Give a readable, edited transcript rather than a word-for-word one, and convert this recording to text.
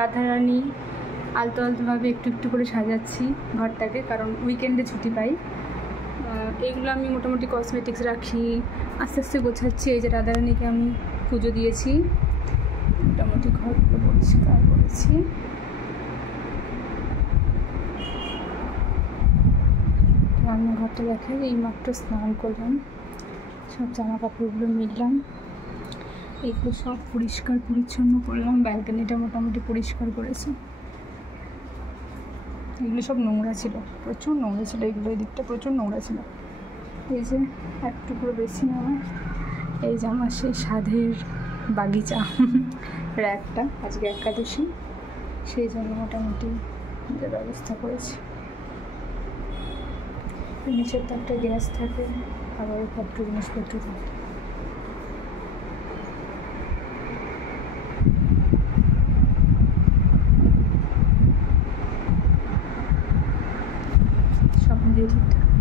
রাধারানী আলতো আলতোভাবে একটু একটু করে সাজাচ্ছি ঘরটাকে, কারণ উইকেন্ডে ছুটি পাই। এইগুলো আমি মোটামুটি কসমেটিক্স রাখি, আস্তে আস্তে গোছাচ্ছি। এই যে রাধারানীকে আমি পুজো দিয়েছি, মোটামুটি ঘরগুলো পরিষ্কার করেছি। আমি হাতে রেখে এইমাত্র স্নান করলাম, সব জামা কাপড়গুলো মিললাম, এইগুলো সব পরিষ্কার পরিচ্ছন্ন করলাম। ব্যালকনিটা মোটামুটি পরিষ্কার করেছি। এগুলো সব নোংরা ছিল, প্রচুর নোংরা ছিল, এগুলো এই দিকটা প্রচুর নোংরা ছিল। এই যে একটু পুরো বেশি না, এই যে আমার সেই সাধের বাগিচা র্যাকটা, আজকে একাদশী, সেই জন্য মোটামুটি ব্যবস্থা করেছি। নিচের তো একটা গ্যাস থাকে, আবার পত্র জিনিসপত্র থাকে। সব দিয়ে ঠিকঠাক